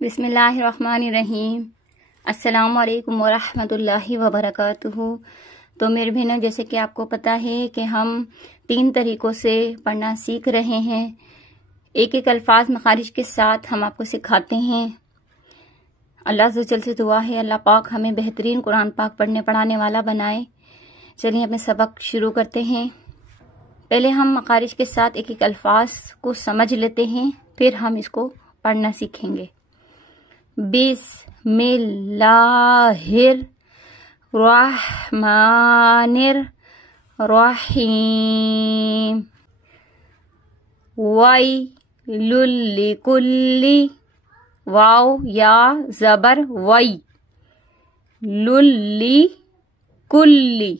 بسم اللہ الرحمن الرحیم۔ السلام علیکم ورحمۃ اللہ وبرکاتہ۔ تو میرے بہنوں، جیسے کہ آپ کو پتہ ہے کہ ہم 3 طریقوں سے پڑھنا سیکھ رہے ہیں، ایک ایک الفاظ مخارج کے ساتھ ہم آپ کو سکھاتے ہیں۔ اللہ عز و جل سے دعا ہے اللہ پاک ہمیں بہترین قرآن پاک پڑھنے پڑھانے والا بنائے۔ چلیے اپنے سبق شروع کرتے ہیں۔ پہلے ہم مخارج کے ساتھ ایک ایک الفاظ کو سمجھ لیتے ہیں، پھر ہم اس کو پڑھنا سیکھیں گے۔ بسم اللہ الرحمن الرحیم۔ ویل لکل، واو یا زبر وی، للی کلی،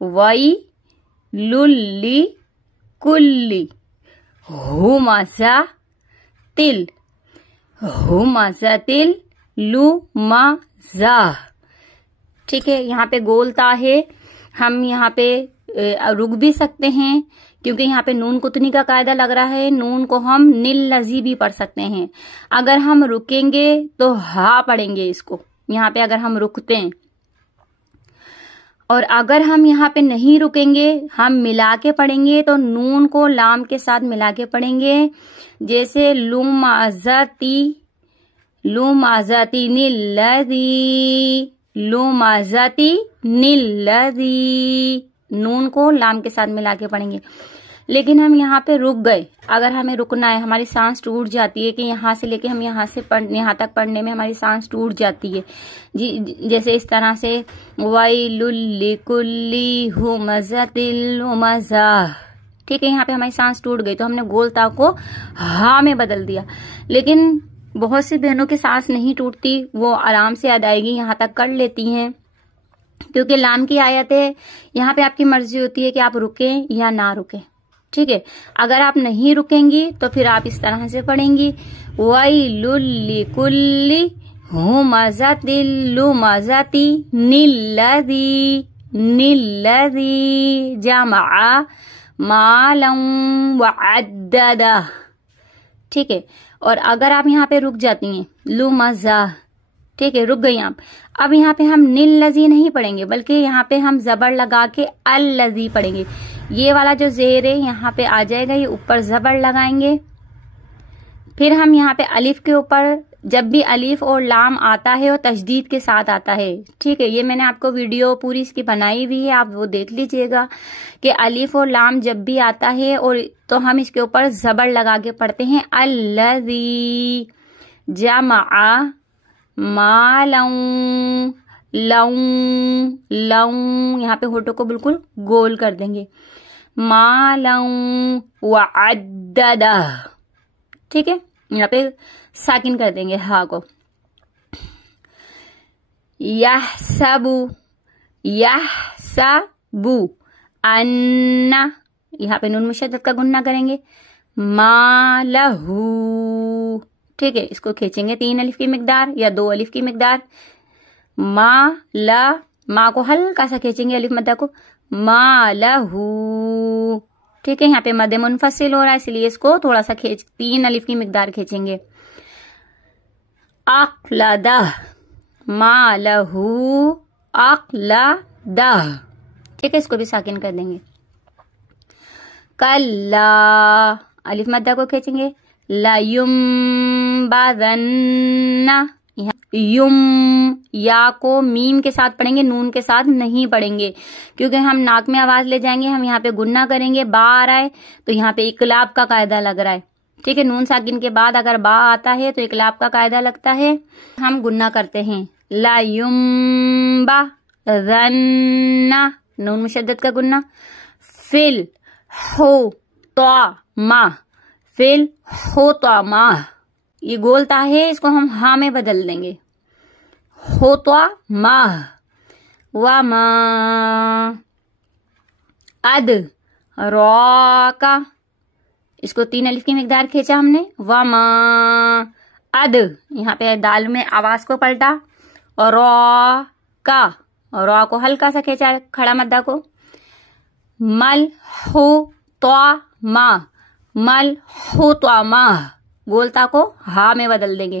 ویل لکل، ہمزہ تل، ہمزہ تل، لمزہ۔ ٹھیک ہے، یہاں پہ گولتا ہے، ہم یہاں پہ رک بھی سکتے ہیں کیونکہ یہاں پہ نون کتنی کا قاعدہ لگ رہا ہے۔ نون کو ہم نل لذی بھی پڑھ سکتے ہیں۔ اگر ہم رکیں گے تو ہا پڑھیں گے اس کو، یہاں پہ اگر ہم رکتے ہیں، اور اگر ہم یہاں پہ نہیں رکیں گے، ہم ملا کے پڑھیں گے تو نون کو لام کے ساتھ ملا کے پڑھیں گے، جیسے لمزتی، لمزتی نلذی، لمزتی نلذی، نون کو لام کے ساتھ ملا کے پڑھیں گے۔ لیکن ہم یہاں پہ رک گئے، اگر ہمیں رکنا ہے، ہماری سانس ٹوٹ جاتی ہے کہ یہاں سے لے کے ہم یہاں تک پڑھنے میں ہماری سانس ٹوٹ جاتی ہے، جیسے اس طرح سے ویل لکل ہمزۃ لمزہ۔ ٹھیک ہے، یہاں پہ ہماری سانس ٹوٹ گئی تو ہم نے گول تا کو ہا میں بدل دیا۔ لیکن بہت سی بہنوں کی سانس نہیں ٹوٹتی، وہ آرام سے ادائیگی یہاں تک کر لیتی ہیں کیونکہ لام کی آیت ہے۔ یہاں پہ آپ کی مرضی ہوتی ہے کہ آپ رکیں یا نہ رکیں۔ ٹھیک ہے، اگر آپ نہیں رکیں گی تو پھر آپ اس طرح سے پڑھیں گی ویل لکل ہمزۃ لمزۃ نلذی، نلذی جمع مالا وعددہ۔ ٹھیک ہے، اور اگر آپ یہاں پہ رک جاتی ہیں لمزہ، ٹھیک ہے، رک گئی آپ، اب یہاں پہ ہم نلذی نہیں پڑھیں گے بلکہ یہاں پہ ہم زبر لگا کے الذی پڑھیں گے۔ یہ والا جو زیر ہے یہاں پہ آ جائے گا، یہ اوپر زبر لگائیں گے، پھر ہم یہاں پہ الف کے اوپر، جب بھی الف اور لام آتا ہے اور تشدید کے ساتھ آتا ہے، ٹھیک ہے، یہ میں نے آپ کو ویڈیو پوری اس کی بنائی ہوئی ہے، آپ وہ دیکھ لیجئے گا کہ الف اور لام جب بھی آتا ہے اور تو ہم اس کے اوپر زبر لگا کے پڑھتے ہیں الذی جمع مالا، لوں، لوں، یہاں پہ ہونٹوں کو بالکل گول کر دیں گے، مالا وعددہ۔ ٹھیک ہے، یہاں پہ ساکن کر دیں گے ہا کو۔ یحسب، یحسب ان، یہاں پہ نون مشدد کا گنہ کریں گے، ما لہو۔ ٹھیک ہے، اس کو کھینچیں گے 3 الف کی مقدار یا 2 الف کی مقدار، ما لا، ما کو ہلکا سا کھینچیں گے الف مدہ کو، ما لہو۔ ٹھیک ہے، یہاں پہ مد منفصل ہو رہا ہے اس لیے اس کو تھوڑا سا 3 الف کی مقدار کھینچیں گے۔ اقلدہ، ما لہو اقلدہ۔ ٹھیک ہے، اس کو بھی ساکن کر دیں گے۔ کلا، الف مدہ کو کھینچیں گے، لَيُنبَذَنَّ، یم، یا کو میم کے ساتھ پڑھیں گے، نون کے ساتھ نہیں پڑھیں گے کیونکہ ہم ناک میں آواز لے جائیں گے، ہم یہاں پہ گنہ کریں گے، با آ رہا ہے تو یہاں پہ اقلاب کا قاعدہ لگ رہا ہے۔ ٹھیک ہے، نون ساکن کے بعد اگر با آتا ہے تو اقلاب کا قاعدہ لگتا ہے، ہم گنہ کرتے ہیں لَيُنبَذَنَّ، نون مشدد کا گنہ، فل ہو تو ما، فل ہو تو ما، یہ گولتا ہے، اس کو ہم ہاں میں بدل دیں گے، ہو تو ما، وما اد راکا، اس کو 3 الف کی مقدار کھینچا ہم نے، وما اد، یہاں پہ دال میں آواز کو پلٹا، اور را کا، را کو ہلکا سا کھینچا کھڑا مدہ کو، مل ہو تو ما، مل ہو تو ما، گولتا کو ہا میں بدل دیں گے،